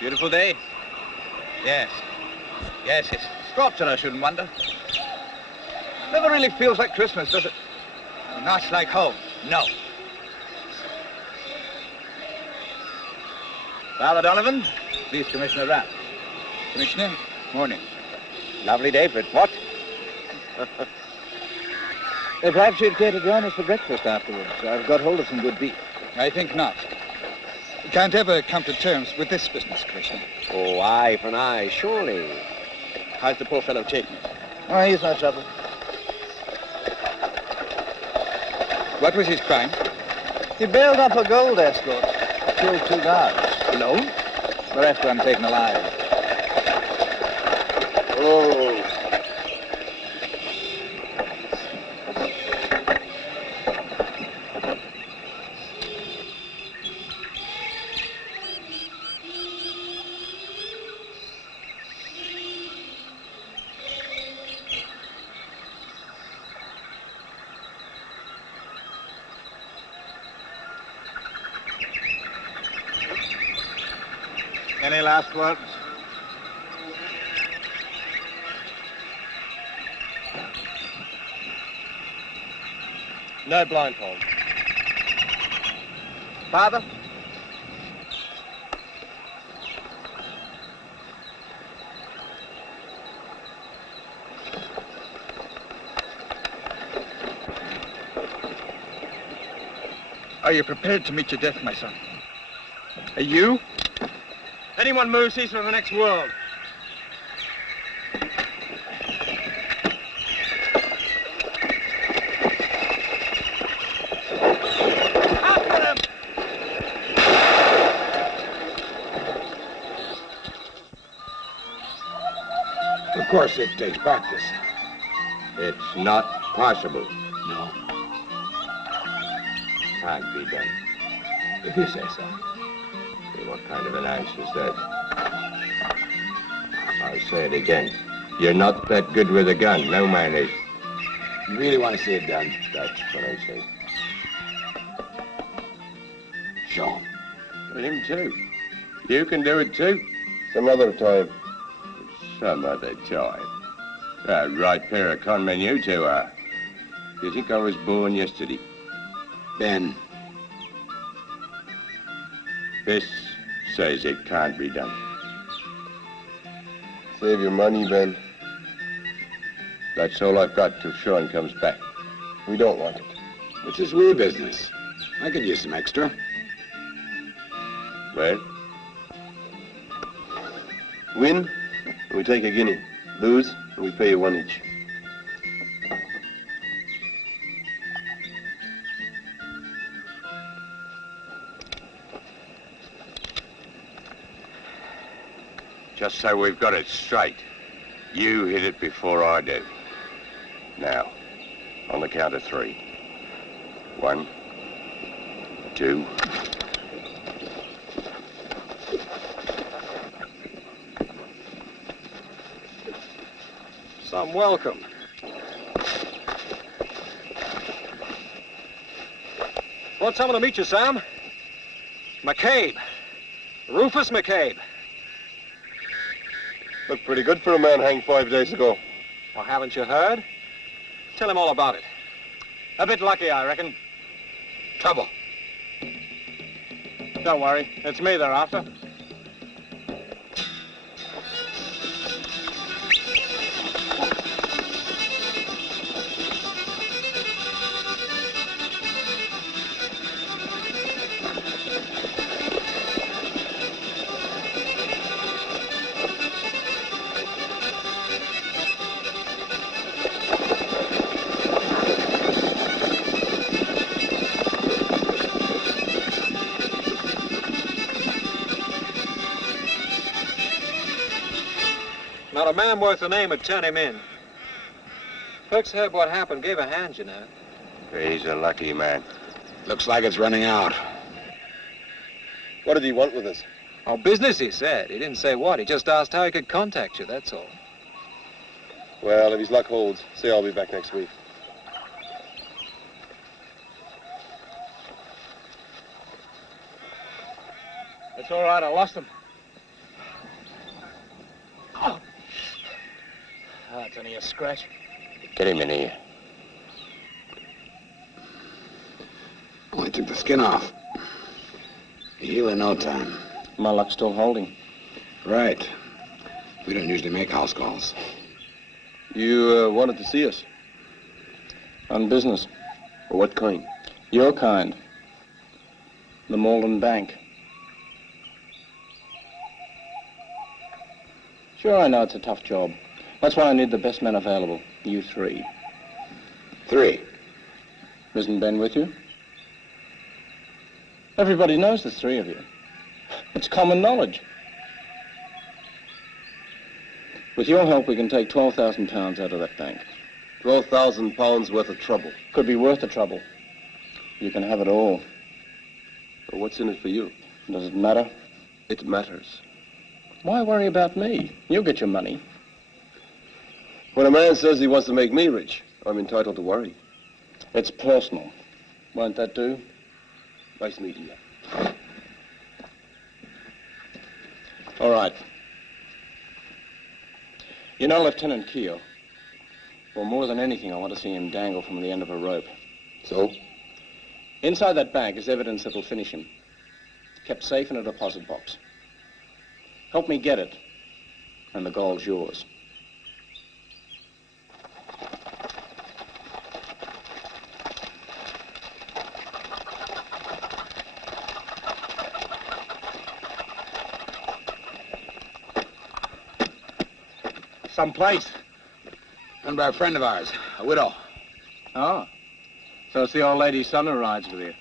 Beautiful day? Yes. Yes, it's drops and I shouldn't wonder. Never really feels like Christmas, does it? Not like home, no. Father Donovan, please, Commissioner Rapp. Commissioner, morning. Lovely day for it, what? Perhaps you'd care to join us for breakfast afterwards. I've got hold of some good beef. I think not. We can't ever come to terms with this business, Commissioner. Oh, eye for an eye, surely. How's the poor fellow taking it? Oh, he's no trouble. What was his crime? He bailed up a gold escort. Killed 2 guards. Alone? The rest were taken alive. Oh. Any last words? No blindfold. Father? Are you prepared to meet your death, my son? Are you? Anyone moves, he's from the next world. After him! Of course, it takes practice. It's not possible. No, Can't be done. if you say so. What kind of an answer is that? I'll say it again. You're not that good with a gun. No man is. You really want to see it done? That's what I say. Show him. Him too. You can do it too. Some other time. Some other time. A right pair of conmen you two are. You think I was born yesterday? Ben, This says it can't be done. Save your money, Ben. That's all I've got till Sean comes back. We don't want it. it's his wee business. I could use some extra. Well, Win, and we take a guinea. Lose, and we pay you 1 each. just so we've got it straight. You hit it before I do. Now, on the count of 3. 1, 2. Some welcome. Want someone to meet you, Sam? McCabe. Rufus McCabe. Looked pretty good for a man hanged 5 days ago. Well, haven't you heard? Tell him all about it. A bit lucky, I reckon. Trouble. Don't worry, it's me they're after. Not a man worth the name would turn him in. Perks heard what happened, gave a hand, you know. He's a lucky man. Looks like it's running out. What did he want with us? Oh, business, he said. He didn't say what. He just asked how he could contact you, that's all. Well, if his luck holds, say I'll be back next week. It's all right, I lost him. Oh. It's only a scratch. Get him in here. Only took the skin off. Heal in no time. My luck's still holding. Right. We don't usually make house calls. You wanted to see us? On business. Or what kind? Your kind. The Malden Bank. Sure, I know it's a tough job. That's why I need the best men available. You three. 3. Isn't Ben with you? Everybody knows there's 3 of you. It's common knowledge. With your help, we can take £12,000 out of that bank. £12,000 worth of trouble. Could be worth the trouble. You can have it all. Well, what's in it for you? Does it matter? It matters. Why worry about me? You'll get your money. When a man says he wants to make me rich, I'm entitled to worry. It's personal. Won't that do? Nice meeting you. All right. You know Lieutenant Keogh? Well, more than anything, I want to see him dangle from the end of a rope. So? Inside that bank is evidence that'll finish him. Kept safe in a deposit box. Help me get it, and the gold's yours. Someplace. Run by a friend of ours, a widow. Oh, so it's the old lady's son who rides with you.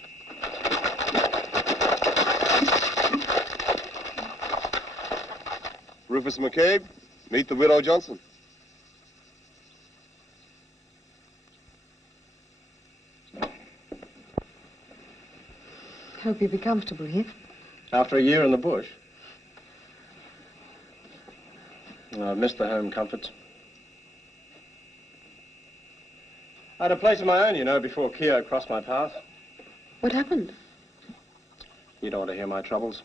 Rufus McCabe, meet the widow Johnson. Hope you'll be comfortable here. After a year in the bush. I've missed the home comforts. I had a place of my own, you know, before Keogh crossed my path. What happened? You don't want to hear my troubles.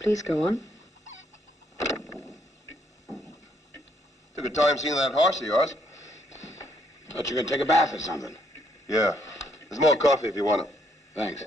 Please go on. Took a time seeing that horse of yours. Thought you were gonna take a bath or something. Yeah. There's more coffee if you want it. Thanks.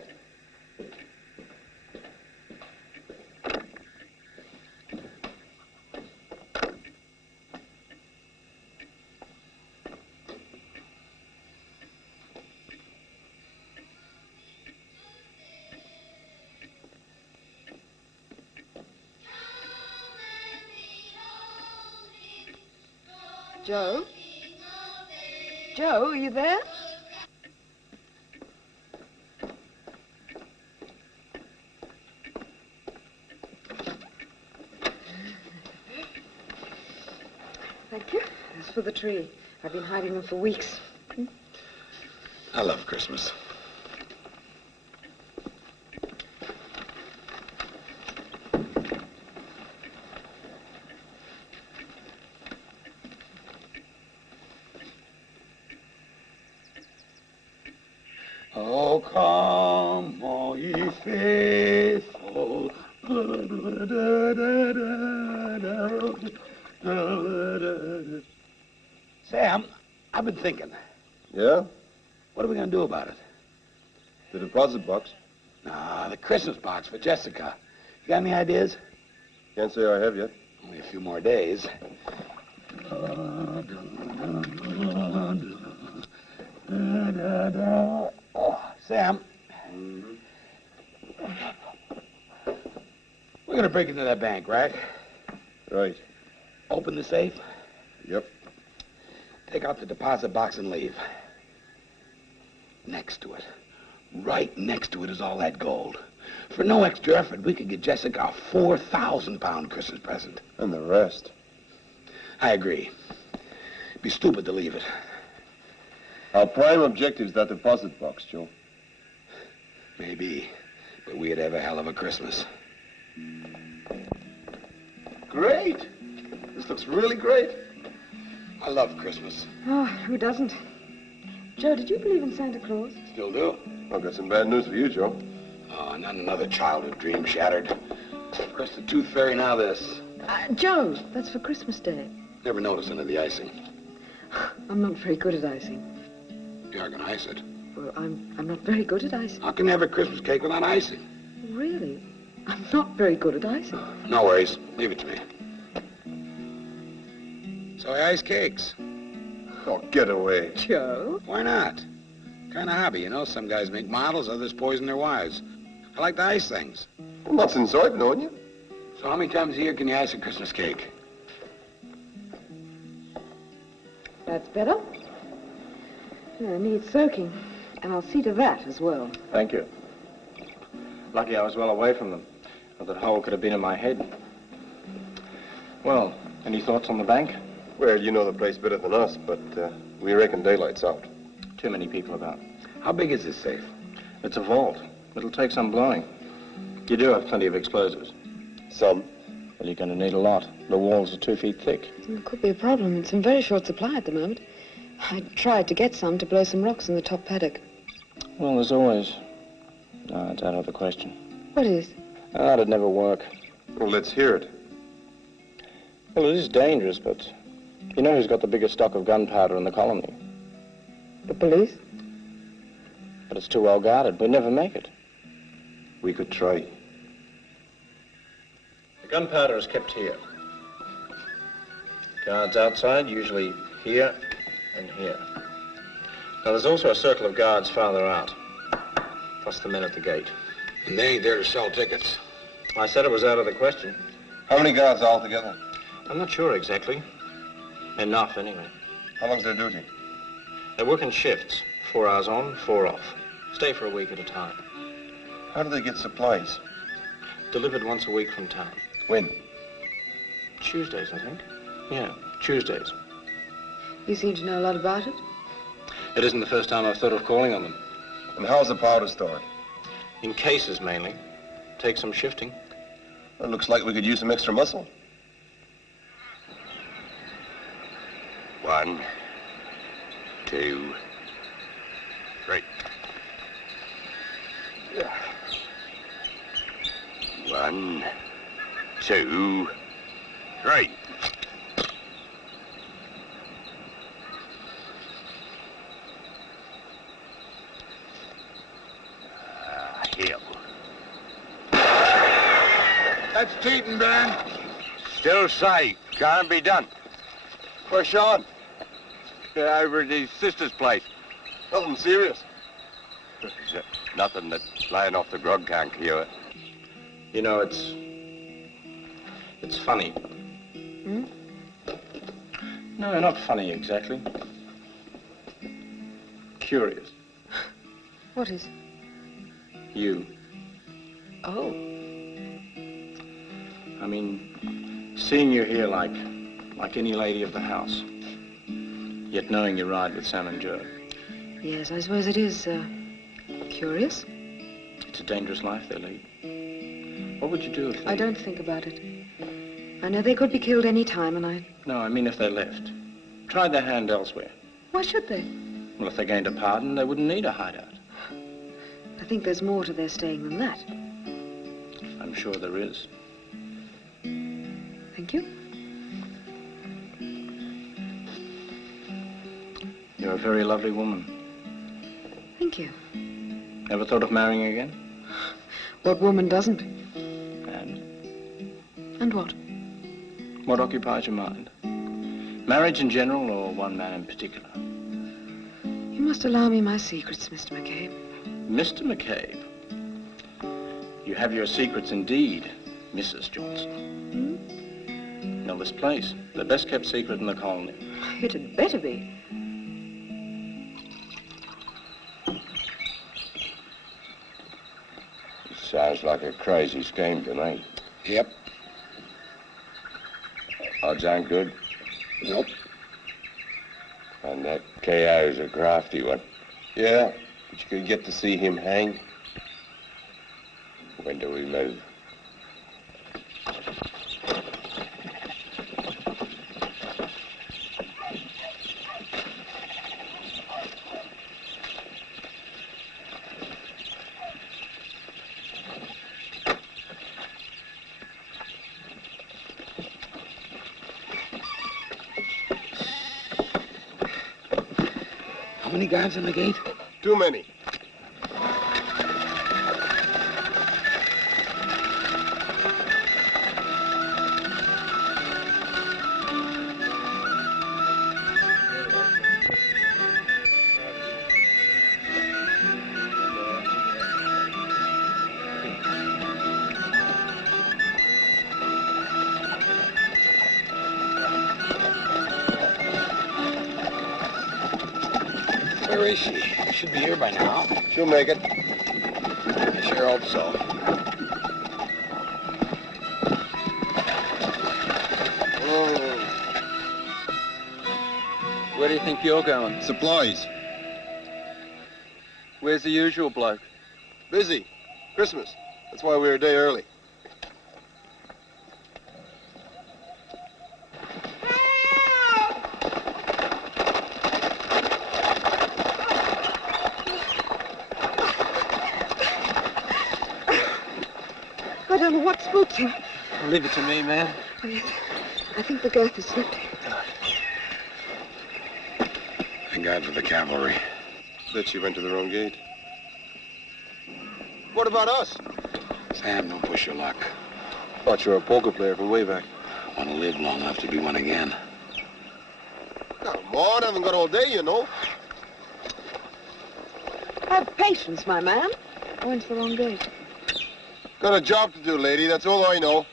Joe? Joe, are you there? Thank you. As for the tree, I've been hiding them for weeks. I love Christmas. come, all ye faithful. Sam, I've been thinking. Yeah? What are we going to do about it? The deposit box? Nah, the Christmas box for Jessica. You got any ideas? Can't say I have yet. Only a few more days. Sam. We're going to break into that bank, right? Right. Open the safe. Yep. Take out the deposit box and leave. Next to it, right next to it is all that gold. For no extra effort, we could get Jessica a 4,000-pound Christmas present. And the rest. I agree. It'd be stupid to leave it. Our prime objective's that deposit box, Joe. Maybe, but we'd have a hell of a Christmas. Great. This looks really great. I love Christmas. Oh, who doesn't? Joe, did you believe in Santa Claus? Still do. I've got some bad news for you, Joe. Oh, not another childhood dream shattered. First the Tooth Fairy, now this. Joe, that's for Christmas Day. Never noticed any of the icing. I'm not very good at icing. You are gonna ice it. Well, I'm not very good at icing. How can you have a Christmas cake without icing? Really? I'm not very good at icing. No worries. Leave it to me. So I ice cakes. Oh, get away. Joe? Why not? Kind of hobby, you know. Some guys make models, others poison their wives. I like to ice things. Well, not since I've known you. So how many times a year can you ice a Christmas cake? That's better. Yeah, it needs soaking. And I'll see to that as well. Thank you. Lucky I was well away from them, or that hole could have been in my head. Well, any thoughts on the bank? Well, you know the place better than us, but we reckon daylight's out. Too many people about. How big is this safe? It's a vault. It'll take some blowing. You do have plenty of explosives. Some. Well, you're going to need a lot. The walls are 2 feet thick. It could be a problem. It's in very short supply at the moment. I tried to get some to blow some rocks in the top paddock. Well, there's always... No, it's out of the question. What is? That'd never work. Well, let's hear it. Well, it is dangerous, but you know who's got the biggest stock of gunpowder in the colony? The police? But it's too well guarded. We'd never make it. We could try. The gunpowder is kept here. Guards outside, usually here and here. Now, there's also a circle of guards farther out, plus the men at the gate. And they ain't there to sell tickets. I said it was out of the question. How many guards altogether? I'm not sure exactly. Enough, anyway. How long's their duty? They work in shifts, 4 hours on, 4 off. Stay for a week at a time. How do they get supplies? Delivered once a week from town. When? Tuesdays, I think. Yeah, Tuesdays. You seem to know a lot about it. It isn't the first time I've thought of calling on them. And how's the powder stored? In cases, mainly. Take some shifting. Well, it looks like we could use some extra muscle. 1, 2, 3. 1, 2, 3. Here. That's cheating, Ben. Still safe. Can't be done. Where's Sean? Over at his sister's place. Nothing serious. There's nothing that laying off the grog can't cure. You know, it's funny. Hmm? No, not funny exactly. Curious. What is? You. Oh. I mean, seeing you here like any lady of the house, yet knowing you ride with Sam and Joe. Yes, I suppose it is, curious. It's a dangerous life they lead. What would you do if they... I don't think about it. I know they could be killed any time, and I... No, I mean if they left. Tried their hand elsewhere. Why should they? Well, if they gained a pardon, they wouldn't need a hideout. I think there's more to their staying than that. I'm sure there is. Thank you. You're a very lovely woman. Thank you. Ever thought of marrying again? What woman doesn't? And And what? what occupies your mind? Marriage in general or one man in particular? You must allow me my secrets, Mr. McCabe. Mr. McCabe. You have your secrets indeed, Mrs. Johnson. Now this place, the best kept secret in the colony. It had better be. Sounds like a crazy scheme to me. Yep. Odds aren't good. Nope. And that KO's a crafty one. Yeah, but you could get to see him hang. When do we move? How many guards on the gate? Too many. Where is she? Should be here by now. She'll make it. I sure hope so. Where do you think you're going? Supplies. Where's the usual bloke? Busy. Christmas. That's why we're a day early. I don't know what spooked him. Leave it to me, man. I think the girth has slipped. Thank God for the cavalry. Bet she went to the wrong gate. What about us? Sam, don't push your luck. Thought you were a poker player from way back. Want to live long enough to be one again. Come on, I haven't got all day, you know. Have patience, my man. I went to the wrong gate. Got a job to do, lady. That's all I know.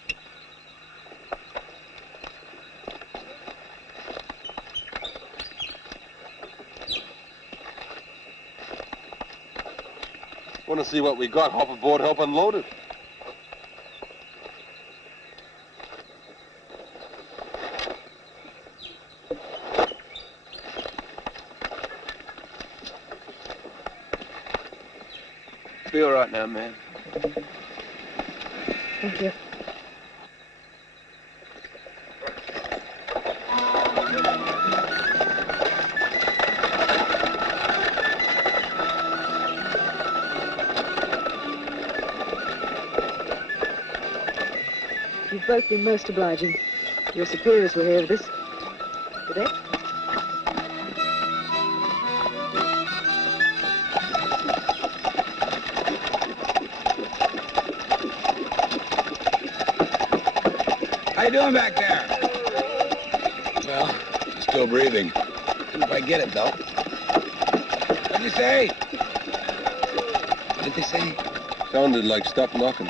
Want to see what we got? Hop aboard, help unload it. Be all right now, man. Thank you. You've both been most obliging. Your superiors will hear of this. Good day. How you doing back there? Well, she's still breathing. Couldn't quite get it, though. What'd you say? What did they say? Sounded like stop knocking.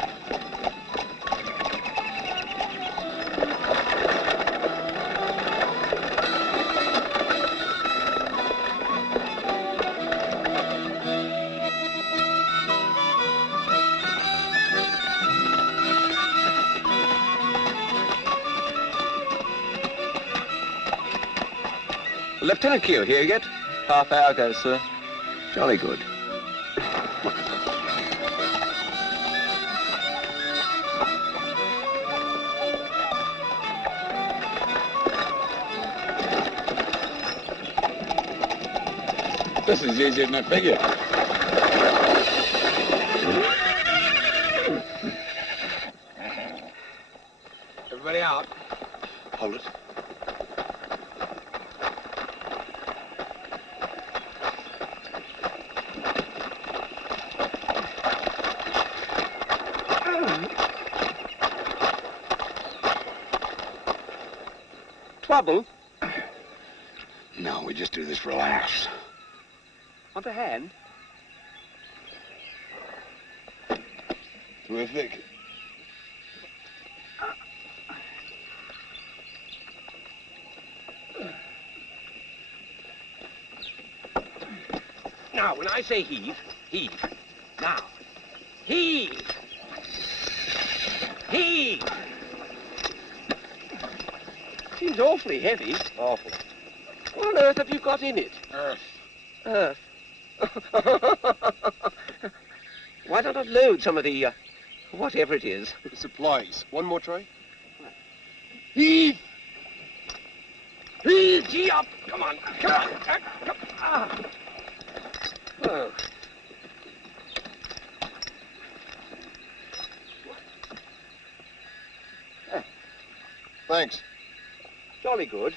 Lieutenant Keel here yet? Half hour ago, sir. Jolly good. This is easier than I figured. Everybody out. Hold it. Trouble? No, we just do this for laughs. Want a hand? Terrific. Now, when I say heave, heave. Now, heave! Heave! Seems awfully heavy. Awful. What on earth have you got in it? Earth. Earth. Why don't I load some of the, whatever it is? Supplies. One more try? Heave! Heave! Gee up! Come on, come on. Come. Ah. Oh. Thanks. Jolly good.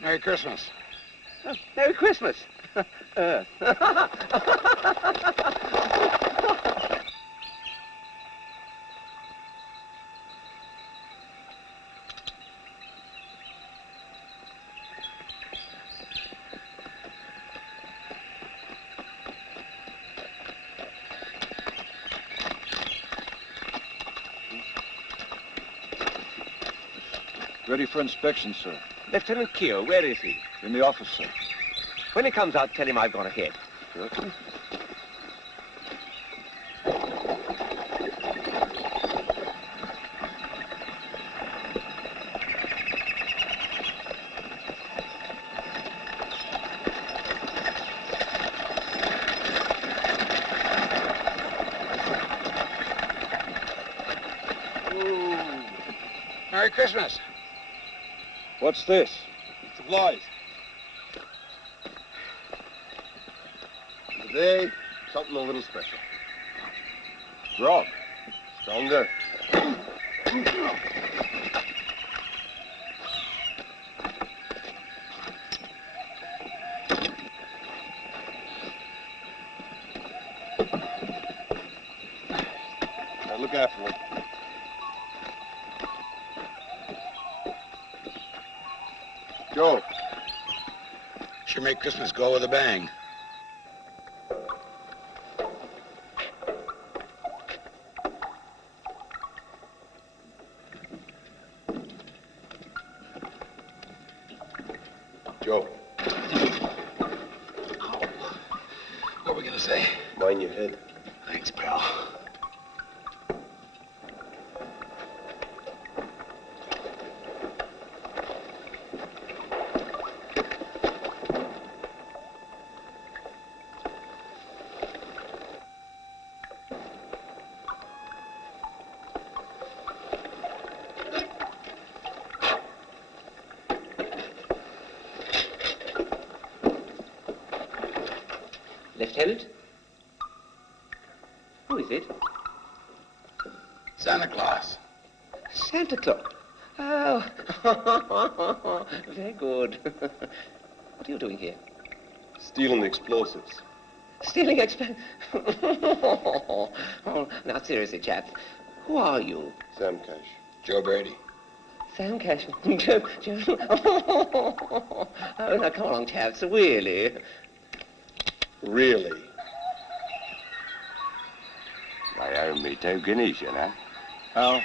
Merry Christmas. Oh, Merry Christmas. Earth. Ready for inspection, sir. Lieutenant Keogh, where is he? In the office, sir. When he comes out, tell him I've gone ahead. Sure. Merry Christmas. What's this? Supplies. Today, something a little special. Grog. Stronger. Now look after him. Joe. Should make Christmas go with a bang. Joe. What were we gonna say? Mind your head. Thanks, pal. Lieutenant? Who is it? Santa Claus. Santa Claus. Oh, very good. What are you doing here? Stealing explosives. Stealing oh, now seriously, chaps, who are you? Sam Cash. Joe Brady. Sam Cash. Joe. Oh, now come along, chaps, really. Really? They owe me 2 guineas, you know. Al?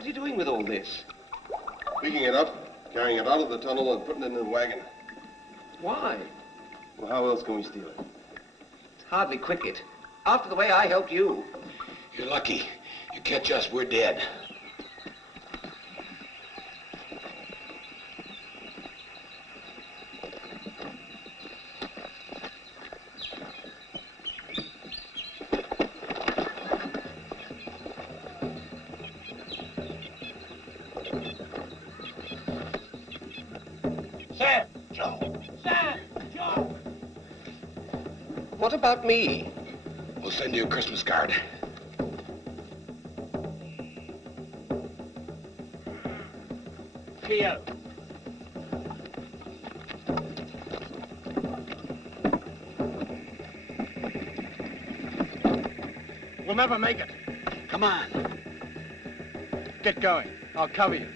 What's he doing with all this? Picking it up, carrying it out of the tunnel, and putting it in the wagon. Why? Well, how else can we steal it? It's hardly cricket. After the way I helped you. You're lucky. You catch us, we're dead. Sam! Joe! Sam! Joe! What about me? We'll send you a Christmas card. Here. We'll never make it. Come on. Get going. I'll cover you.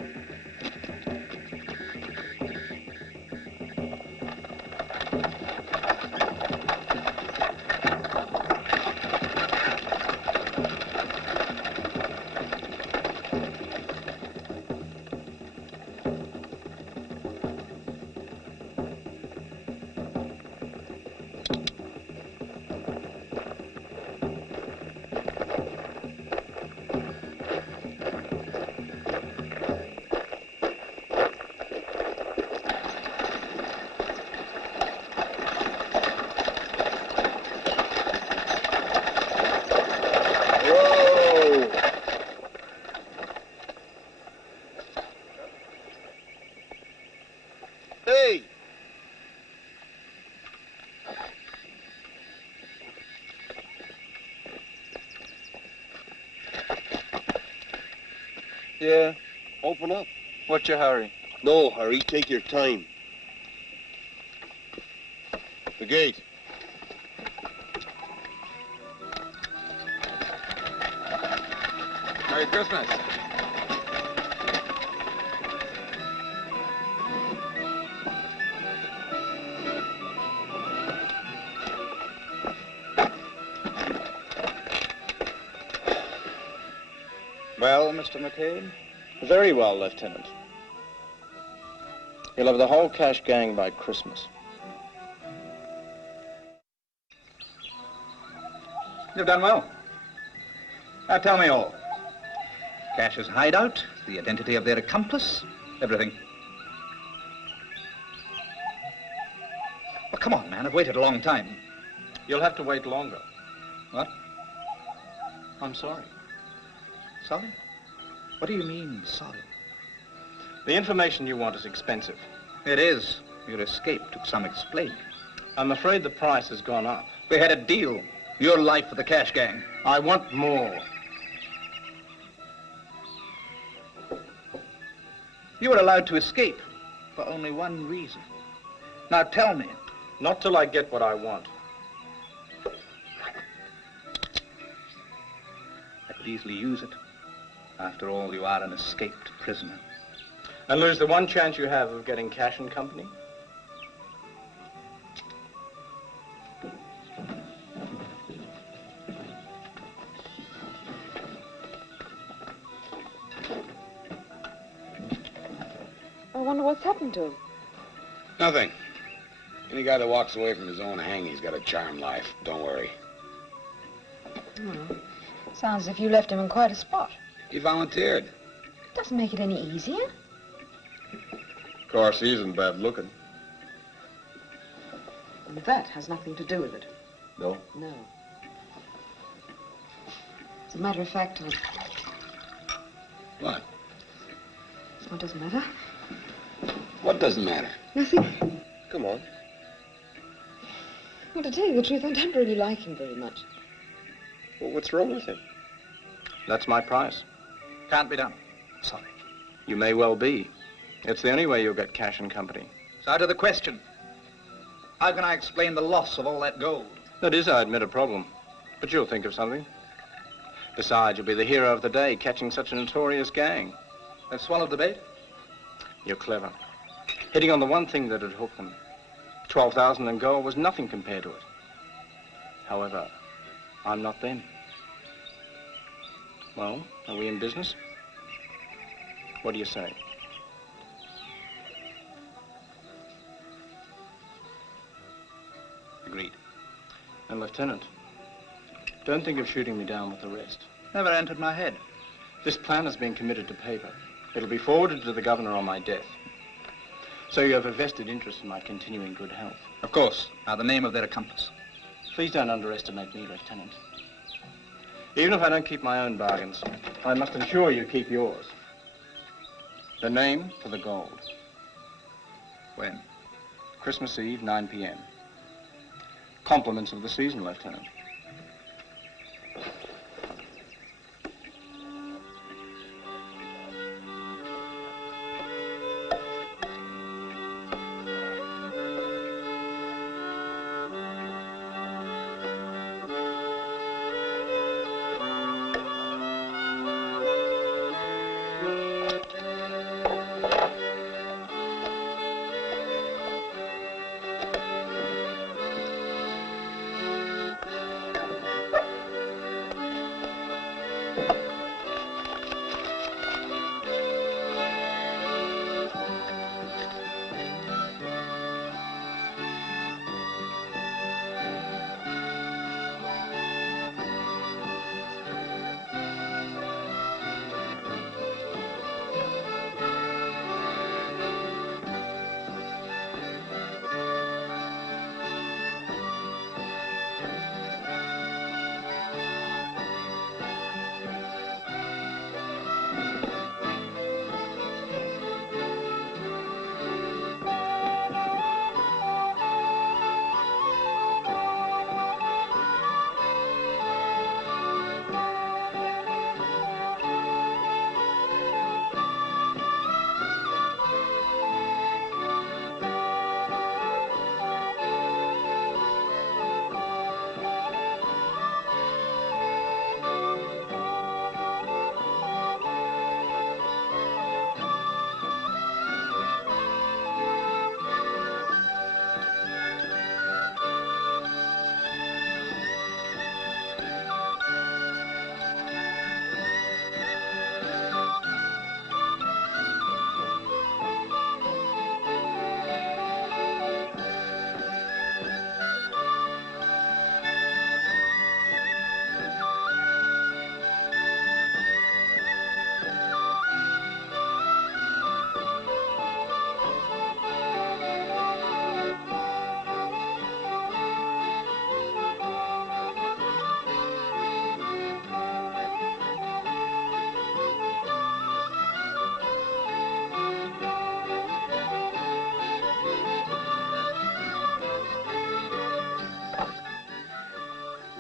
Hey! Yeah, open up. What's your hurry? No hurry, take your time. The gate. Merry Christmas. Well, Mr. McCabe? Very well, Lieutenant. You'll have the whole cash gang by Christmas. You've done well. Now tell me all. Cash's hideout, the identity of their accomplice, everything. Well, come on, man. I've waited a long time. You'll have to wait longer. What? I'm sorry. Sorry? What do you mean, sorry? The information you want is expensive. It is. Your escape took some explaining. I'm afraid the price has gone up. We had a deal. Your life for the cash gang. I want more. You were allowed to escape for only one reason. Now tell me. Not till I get what I want. I could easily use it. After all, you are an escaped prisoner. And lose the one chance you have of getting Cash and Company? I wonder what's happened to him. Nothing. Any guy that walks away from his own hanging's got a charmed life. Don't worry. Oh. Sounds as if you left him in quite a spot. He volunteered. Doesn't make it any easier. Of course, he isn't bad looking. And that has nothing to do with it. No? No. As a matter of fact, What? What doesn't matter? What doesn't matter? Nothing. Come on. Well, to tell you the truth, I don't really like him very much. Well, what's wrong with him? That's my price. Can't be done. Sorry. You may well be. It's the only way you'll get Cash and Company. It's out of the question. How can I explain the loss of all that gold? That is, I admit, a problem. But you'll think of something. Besides, you'll be the hero of the day, catching such a notorious gang. They've swallowed the bait? You're clever. Hitting on the one thing that had hooked them. 12,000 in gold was nothing compared to it. However, I'm not them. Well, are we in business? What do you say? Agreed. And, Lieutenant, don't think of shooting me down with the rest. Never entered my head. This plan has been committed to paper. It'll be forwarded to the governor on my death. So you have a vested interest in my continuing good health. Of course. Now, the name of their accomplice. Please don't underestimate me, Lieutenant. Even if I don't keep my own bargains, I must ensure you keep yours. The name for the gold. When? Christmas Eve, 9 p.m. Compliments of the season, Lieutenant.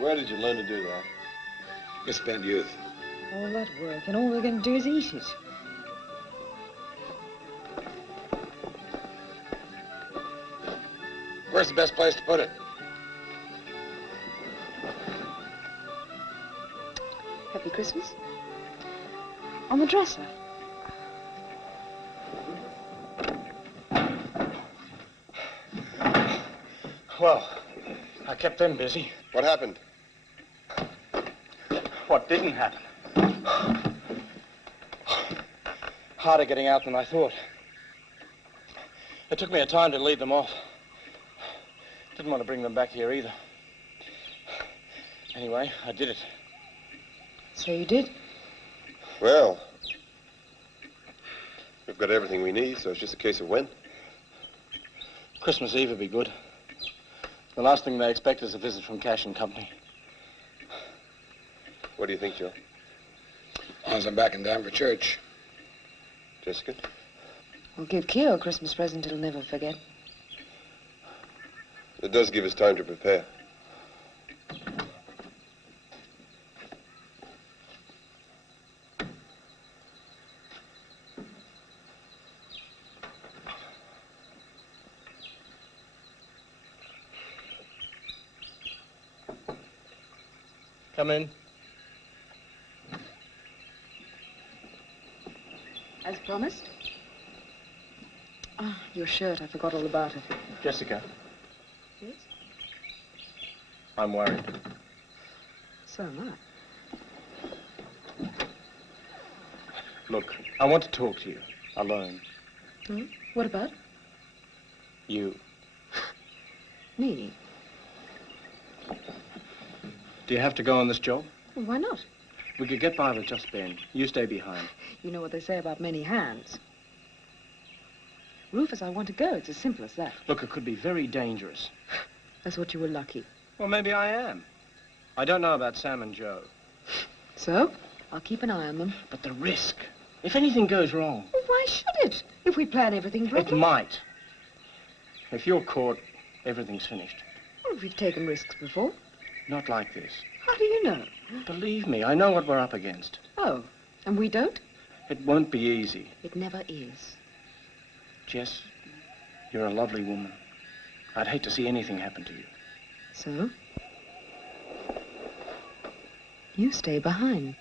Where did you learn to do that? Misspent youth. All that work, and all we're going to do is eat it. Where's the best place to put it? Happy Christmas. On the dresser. Well, I kept them busy. What happened? What didn't happen? Harder getting out than I thought. It took me a time to lead them off. Didn't want to bring them back here either. Anyway, I did it. So you did? Well, we've got everything we need, so it's just a case of when. Christmas Eve would be good. The last thing they expect is a visit from Cash and Company. What do you think, Joe? As long as I'm back in time for church. Jessica? We'll give Keo a Christmas present he'll never forget. It does give us time to prepare. Come in. As promised. Ah, your shirt. I forgot all about it. Jessica, Yes? I'm worried. So am I. Look, I want to talk to you. Alone. Hmm? What about? You. Me? Do you have to go on this job? Well, why not? We could get by with just Ben. You stay behind. You know what they say about many hands. Rufus, I want to go. It's as simple as that. Look, it could be very dangerous. That's what you were lucky. Well, maybe I am. I don't know about Sam and Joe. So? I'll keep an eye on them. But the risk. If anything goes wrong. Well, why should it? If we plan everything It properly. might. If you're caught, everything's finished. Well, we've taken risks before. Not like this. How do you know? Believe me, I know what we're up against. Oh, and we don't? It won't be easy. It never is. Jess, you're a lovely woman. I'd hate to see anything happen to you. So? You stay behind.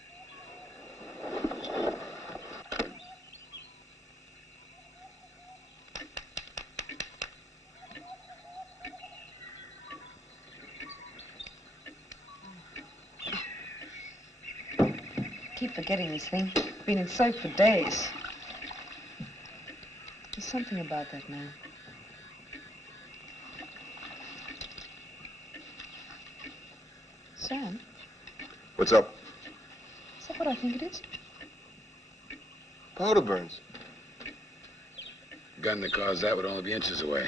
Keep forgetting this thing. Been in soak for days. There's something about that man. Sam, What's up? is that what I think it is? Powder burns. Gun that caused that would only be inches away.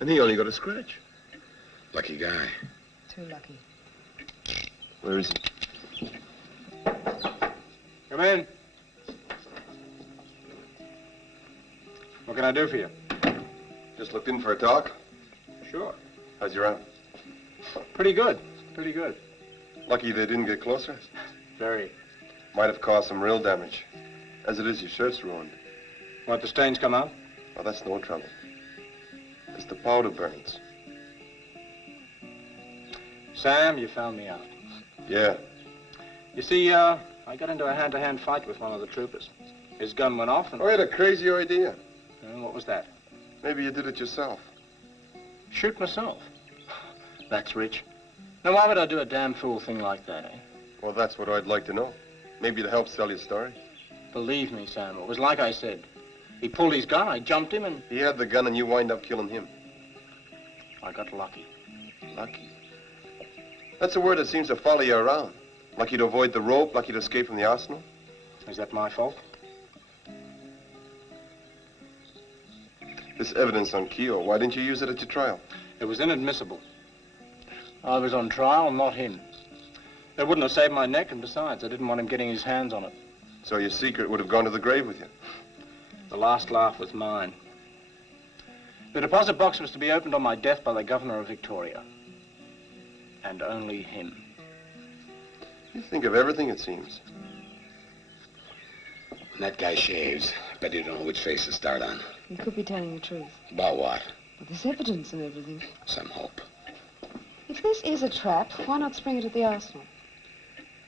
And he only got a scratch. Lucky guy. Too lucky. Where is he? Come in. What can I do for you? Just looked in for a talk. Sure. How's your arm? Pretty good. Pretty good. Lucky they didn't get closer. Very. Might have caused some real damage. As it is, your shirt's ruined. What, the stains come out? Well, that's no trouble. It's the powder burns. Sam, you found me out. Yeah. You see, I got into a hand-to-hand fight with one of the troopers. His gun went off and... I had a crazy idea. What was that? Maybe you did it yourself. Shoot myself. That's rich. Now, why would I do a damn fool thing like that, eh? Well, that's what I'd like to know. Maybe to help sell your story. Believe me, Sam, it was like I said. He pulled his gun, I jumped him, and... He had the gun and you wind up killing him. I got lucky. Lucky. That's a word that seems to follow you around. Lucky to avoid the rope, lucky to escape from the arsenal. Is that my fault? This evidence on Keogh, why didn't you use it at your trial? It was inadmissible. I was on trial, not him. It wouldn't have saved my neck, and besides, I didn't want him getting his hands on it. So your secret would have gone to the grave with you. The last laugh was mine. The deposit box was to be opened on my death by the governor of Victoria. And only him. You think of everything, it seems. When that guy shaves, I bet you don't know which face to start on. You could be telling the truth. About what? But there's evidence and everything. Some hope. If this is a trap, why not spring it at the arsenal?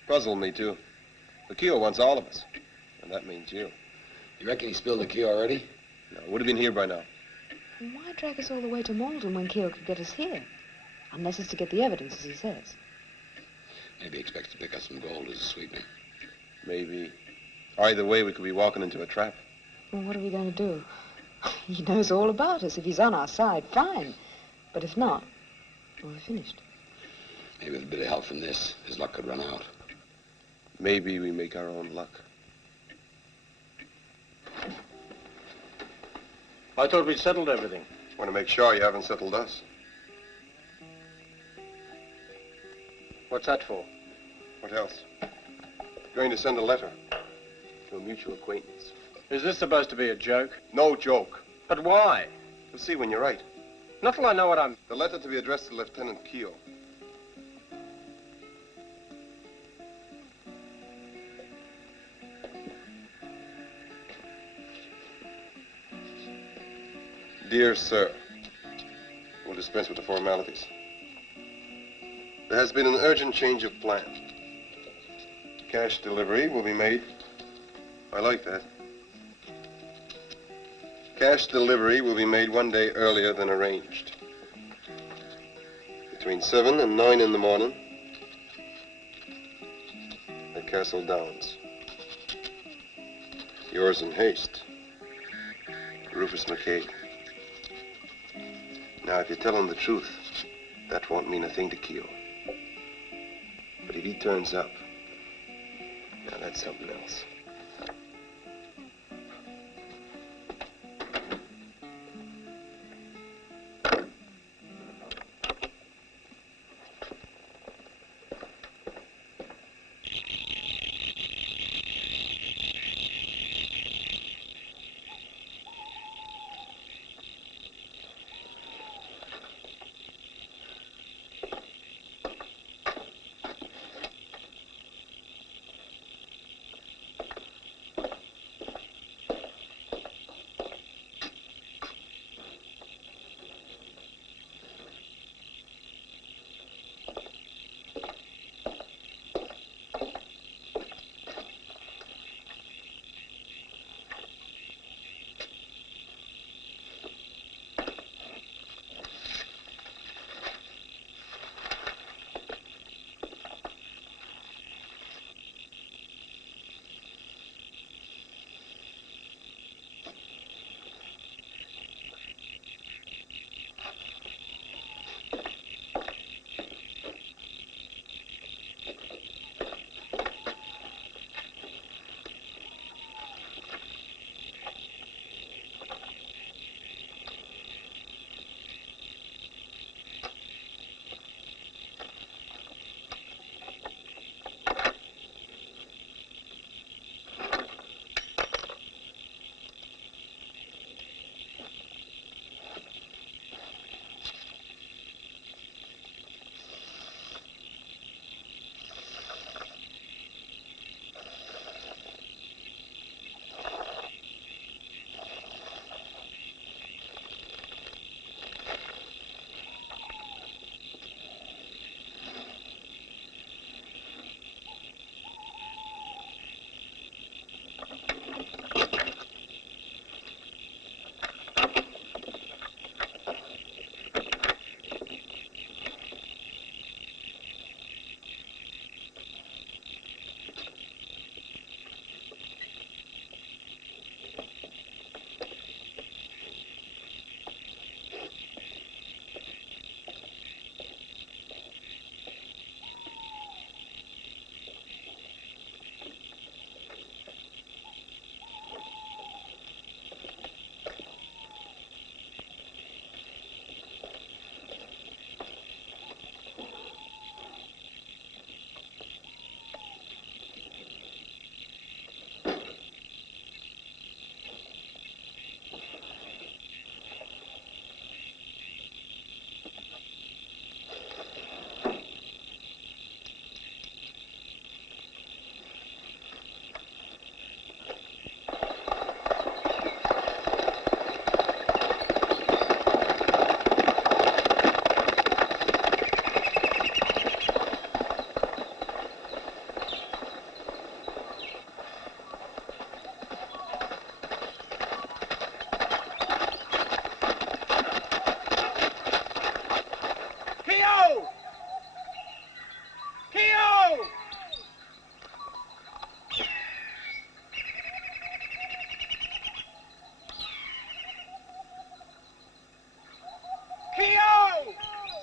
Puzzled me, too. The Keogh wants all of us. And that means you. You reckon he spilled the key already? No, would have been here by now. And why drag us all the way to Malden when Keogh could get us here? Unless it's to get the evidence, as he says. Maybe he expects to pick up some gold as a sweetener. Maybe. Either way, we could be walking into a trap. Well, what are we going to do? He knows all about us. If he's on our side, fine. But if not, well, we're finished. Maybe with a bit of help from this, his luck could run out. Maybe we make our own luck. I thought we'd settled everything. Want to make sure you haven't settled us. What's that for? What else? Going to send a letter to a mutual acquaintance. Is this supposed to be a joke? No joke. But why? You'll see when you write. Not till I know what I'm... The letter to be addressed to Lieutenant Keogh. Dear Sir, we'll dispense with the formalities. There has been an urgent change of plan. Cash delivery will be made. I like that. Cash delivery will be made one day earlier than arranged. Between 7 and 9 in the morning at Castle Downs. Yours in haste, Rufus McCabe. Now, if you tell him the truth, that won't mean a thing to Keogh. But if he turns up, now that's something else.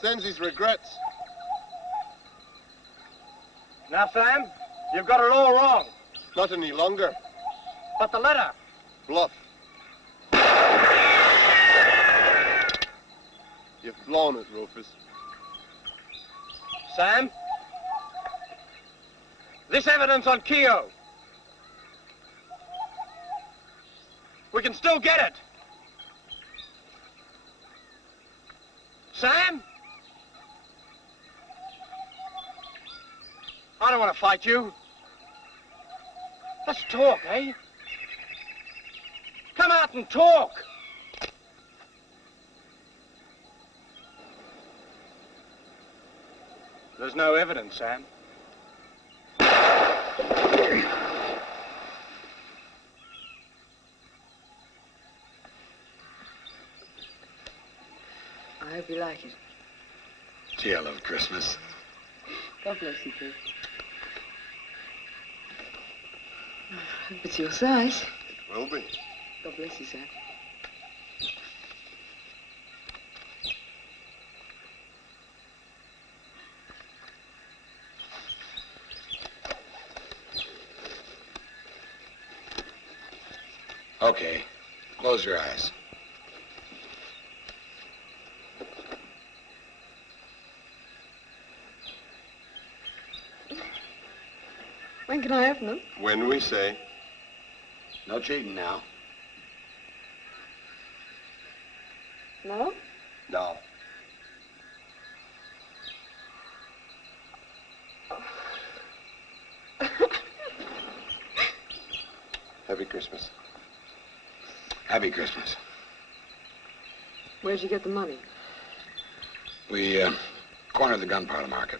Sends his regrets. Now, Sam, you've got it all wrong. Not any longer. But the letter. Bluff. You've blown it, Rufus. Sam, this evidence on Keogh. We can still get it. Sam? I don't want to fight you. Let's talk, eh? Come out and talk. There's no evidence, Sam. I hope you like it. Gee, I love Christmas. God bless you, Pete. I hope it's your size. Will be. God bless you, sir. Okay. Close your eyes. When can I open them? When we say, No cheating now. No? now. Happy Christmas. Happy Christmas. Where'd you get the money? We cornered the gunpowder market.